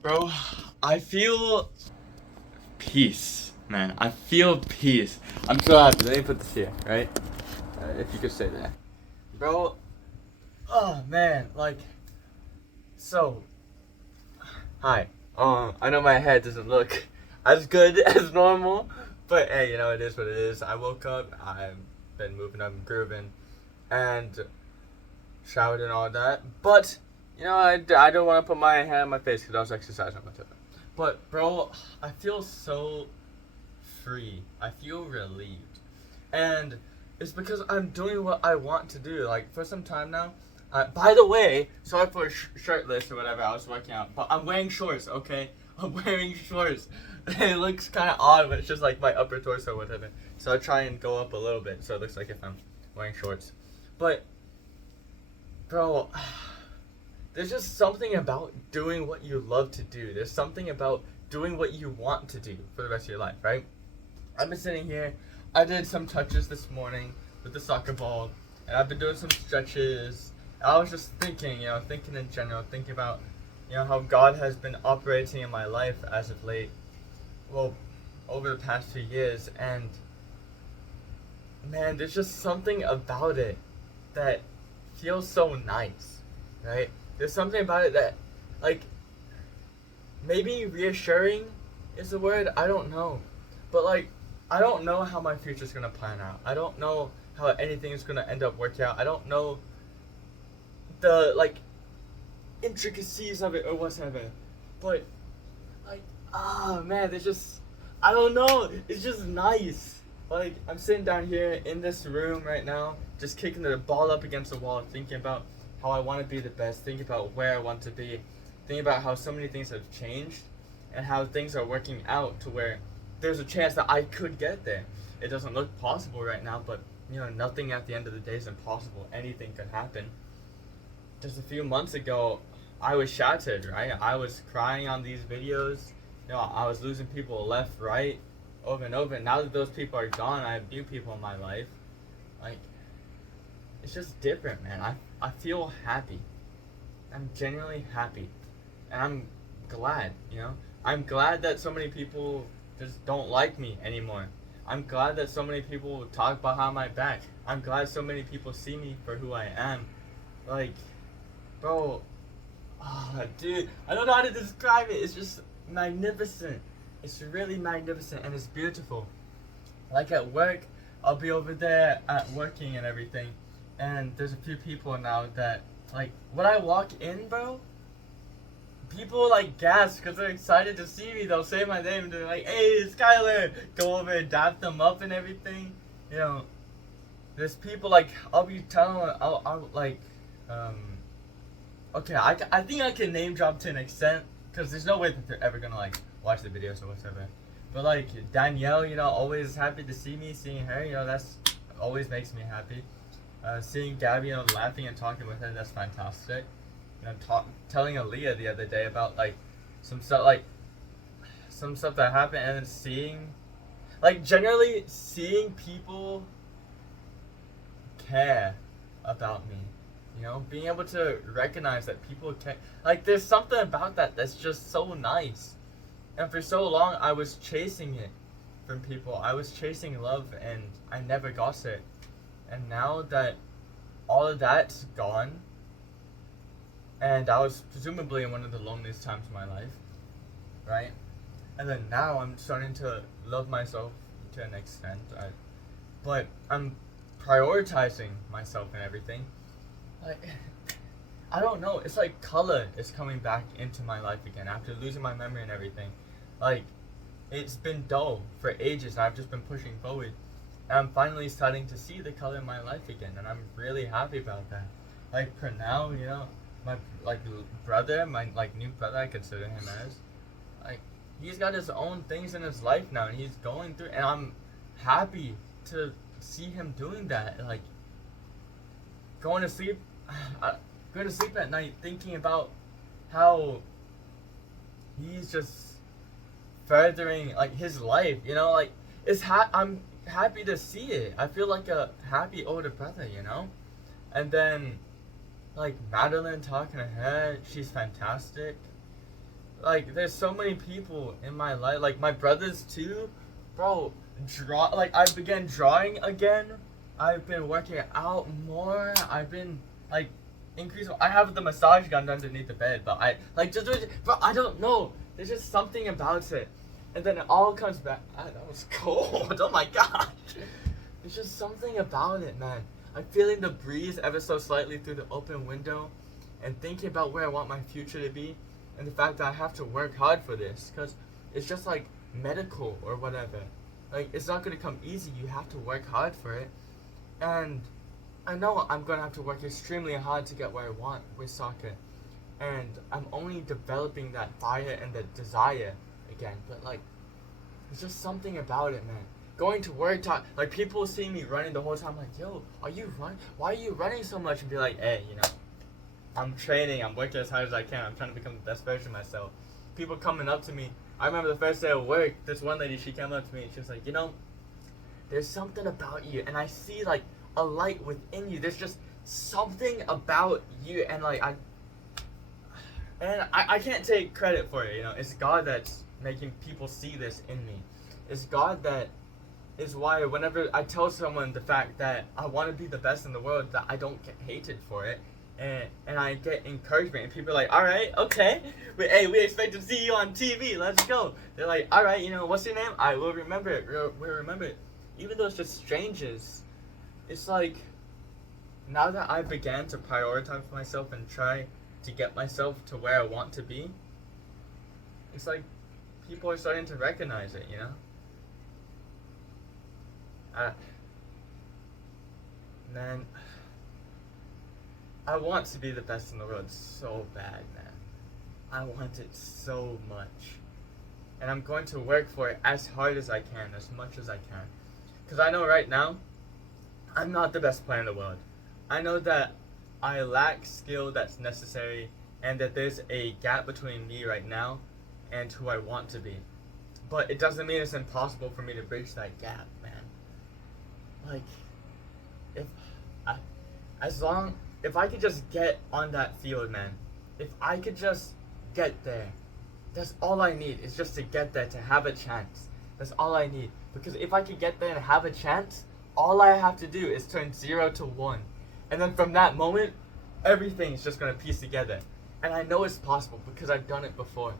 Bro, I feel peace, man. I feel peace. I'm so happy. Let me put this here, right? If you could say that. Bro, oh man, so, hi. I know my head doesn't look as good as normal, but hey, it is what it is. I woke up, I've been moving up and grooving, and showered and all that, but, I don't want to put my hand on my face because I was exercising my tip. But, bro, I feel so free. I feel relieved. And it's because I'm doing what I want to do. Like, for some time now. By the way, sorry for shirtless or whatever. I was working out. But I'm wearing shorts, okay? I'm wearing shorts. It looks kind of odd, but it's just like my upper torso or whatever. So I try and go up a little bit so it looks like if I'm wearing shorts. But, bro, there's just something about doing what you love to do. There's something about doing what you want to do for the rest of your life, right? I've been sitting here. I did some touches this morning with the soccer ball, and I've been doing some stretches. I was just thinking, thinking in general, thinking about, how God has been operating in my life as of late. Well, over the past few years, and man, there's just something about it that feels so nice, right? There's something about it that, like, maybe reassuring is the word. I don't know, but like, I don't know how my future's gonna plan out. I don't know how anything is gonna end up working out. I don't know the intricacies of it or whatever. But like, man, there's just, I don't know. It's just nice. Like, I'm sitting down here in this room right now, just kicking the ball up against the wall, thinking about how I want to be the best, thinking about where I want to be, thinking about how so many things have changed, and how things are working out to where there's a chance that I could get there. It doesn't look possible right now, but nothing at the end of the day is impossible. Anything could happen. Just a few months ago, I was shattered, right? I was crying on these videos. I was losing people left, right, over and over. Now that those people are gone, I have new people in my life. Like, it's just different, man. I feel happy. I'm genuinely happy. And I'm glad, I'm glad that so many people just don't like me anymore. I'm glad that so many people talk behind my back. I'm glad so many people see me for who I am. Like, bro, dude, I don't know how to describe it. It's just magnificent. It's really magnificent and it's beautiful. Like at work, I'll be over there at working and everything, and there's a few people now that, like, when I walk in, bro, people like gasp because they're excited to see me. They'll say my name and they're like, "Hey, Skylar!" Go over and dap them up and everything. There's people like I'll be telling them, I'll like, okay, I think I can name drop to an extent because there's no way that they're ever gonna like watch the videos or whatever. But like Danielle, always happy to see me. Seeing her, that's always makes me happy. Seeing Gabby, laughing and talking with her, that's fantastic. Telling Aaliyah the other day about some stuff some stuff that happened, and then generally seeing people care about me. Being able to recognize that people care. Like, there's something about that that's just so nice. And for so long, I was chasing it from people. I was chasing love, and I never got it. And now that all of that's gone, and I was presumably in one of the loneliest times of my life, right? And then now I'm starting to love myself to an extent. But I'm prioritizing myself and everything. Like, I don't know. It's like color is coming back into my life again after losing my memory and everything. Like, it's been dull for ages, and I've just been pushing forward. And I'm finally starting to see the color in my life again, and I'm really happy about that. Like, for now, my brother, my new brother, I consider him as, like, he's got his own things in his life now, and he's going through, and I'm happy to see him doing that. Like, going to sleep, going to sleep at night thinking about how he's just furthering his life. I'm happy to see it. I feel like a happy older brother. And then, like, Madeline, talking to her, she's fantastic. Like, there's so many people in my life, like my brothers too, bro. I began drawing again. I've been working out more. I've been like increasing. I have the massage gun underneath the bed, but I like just, bro. I don't know. There's just something about it, and then it all comes back. Ah, that was cold. Oh my gosh. There's just something about it, man. I'm feeling the breeze ever so slightly through the open window, and thinking about where I want my future to be, and the fact that I have to work hard for this, because it's just like medical or whatever. Like, it's not going to come easy. You have to work hard for it. And I know I'm going to have to work extremely hard to get where I want with soccer. And I'm only developing that fire and the desire again. But, like, there's just something about it, man. Going to work, like, people see me running the whole time, like, yo, are you running? Why are you running so much? And be like, hey, you know, I'm training. I'm working as hard as I can. I'm trying to become the best version of myself. People coming up to me. I remember the first day of work, this one lady, she came up to me and she was like, you know, there's something about you, and I see like a light within you. There's just something about you, and like I can't take credit for it, you know. It's God that's making people see this in me. It's God that is why whenever I tell someone the fact that I want to be the best in the world, that I don't get hated for it. And I get encouragement, and people are like, all right, okay, we expect to see you on TV, let's go. They're like, all right, you know, what's your name? I will remember it, we'll remember it. Even though it's just strangers, it's like, now that I began to prioritize myself and try to get myself to where I want to be, it's like, people are starting to recognize it, you know? Man, I want to be the best in the world so bad, man. I want it so much. And I'm going to work for it as hard as I can, as much as I can. Because I know right now, I'm not the best player in the world. I know that I lack skill that's necessary, and that there's a gap between me right now and who I want to be. But it doesn't mean it's impossible for me to bridge that gap, man. Like, if I could just get on that field, man, if I could just get there, that's all I need, is just to get there, to have a chance. That's all I need. Because if I could get there and have a chance, all I have to do is turn 0 to 1. And then from that moment, everything is just going to piece together. And I know it's possible because I've done it before.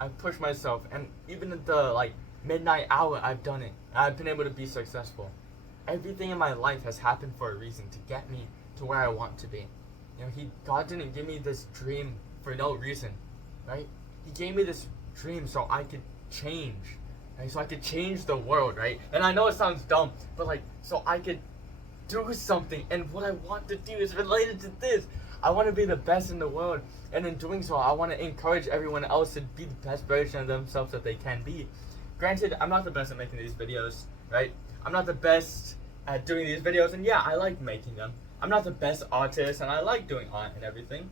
I've pushed myself, and even at the like midnight hour, I've done it. I've been able to be successful. Everything in my life has happened for a reason, to get me to where I want to be. You know, God didn't give me this dream for no reason, right? He gave me this dream so I could change, right? So I could change the world, right? And I know it sounds dumb, but like, so I could do something. And what I want to do is related to this. I want to be the best in the world, and in doing so, I want to encourage everyone else to be the best version of themselves that they can be. Granted, I'm not the best at making these videos, right? I'm not the best at doing these videos, and yeah, I like making them. I'm not the best artist, and I like doing art and everything,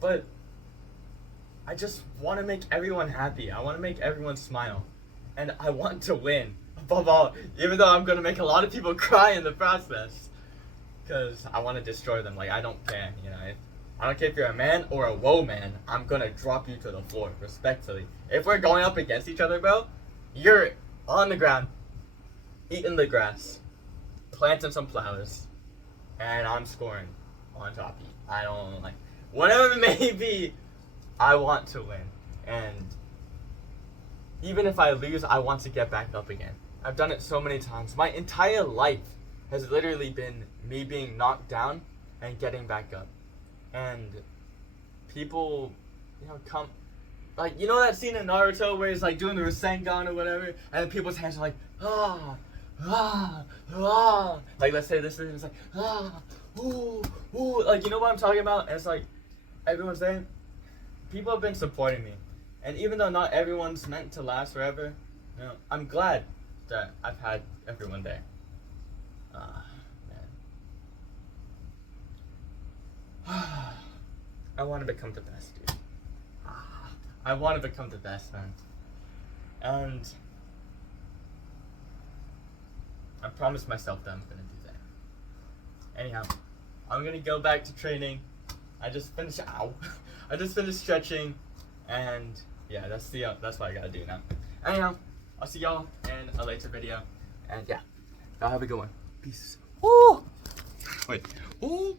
but I just want to make everyone happy. I want to make everyone smile, and I want to win above all, even though I'm going to make a lot of people cry in the process, because I want to destroy them. Like, I don't care, you know. I don't care if you're a man or a woe man, I'm going to drop you to the floor, respectfully. If we're going up against each other, bro, you're on the ground, eating the grass, planting some flowers, and I'm scoring on top of you. I don't like, whatever it may be, I want to win. And even if I lose, I want to get back up again. I've done it so many times. My entire life has literally been me being knocked down and getting back up. And people, you know, come, like, you know that scene in Naruto where he's like doing the Rasengan or whatever, and people's hands are like, ah, ah, ah. Like, let's say this is, it's like, ah, ooh, ooh. Like, you know what I'm talking about? And it's like, everyone's there. People have been supporting me. And even though not everyone's meant to last forever, you know, I'm glad that I've had everyone there. I want to become the best, dude. I want to become the best, man. And I promised myself that I'm going to do that. Anyhow, I'm going to go back to training. I just finished stretching, and yeah, that's what I gotta do now. Anyhow, I'll see y'all in a later video. And yeah, y'all have a good one. Peace. Woo! Wait. Ooh.